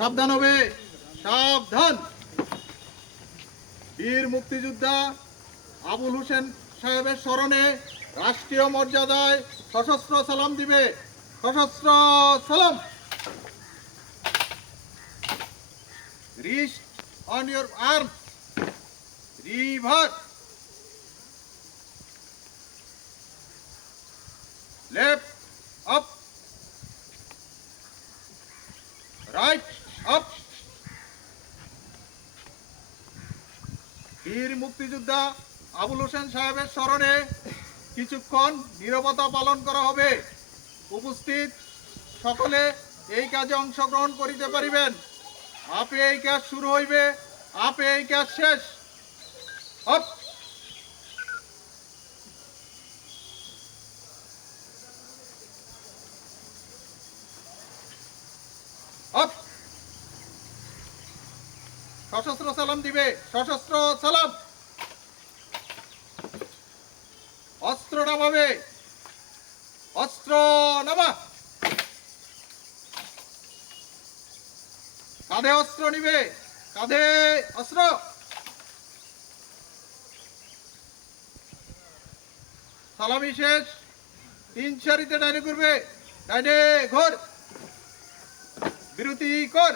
সাবধান হবে, সাবধান। বীর মুক্তিযোদ্ধা আবুল হোসেন সাহেবের স্মরণে রাষ্ট্রীয় মর্যাদায় সশস্ত্র সালাম দিবে। সশস্ত্র সালাম। Rest on your arms. Reverse. Left up. Right up. বীর মুক্তিযোদ্ধা আবুল হোসেন সাহেবের স্মরণে কিছুক্ষণ নীরবতা পালন করা হবে। উপস্থিত সকলে এই কাজে অংশগ্রহণ করিতে পারিবেন। আপে এই কাজ শুরু হইবে, আপে এই কাজ শেষ। আপ। আপ। সশস্ত্র সালাম দিবে। সশস্ত্র সালাম। অস্ত্র নামাবে। অস্ত্র নামা। কাঁধে অস্ত্র নিবে। কাঁধে অস্ত্র। সালামি শেষ। 3 সারিতে ডাইনে ঘুরবে। ডাইনে ঘোর। বিরতি কর।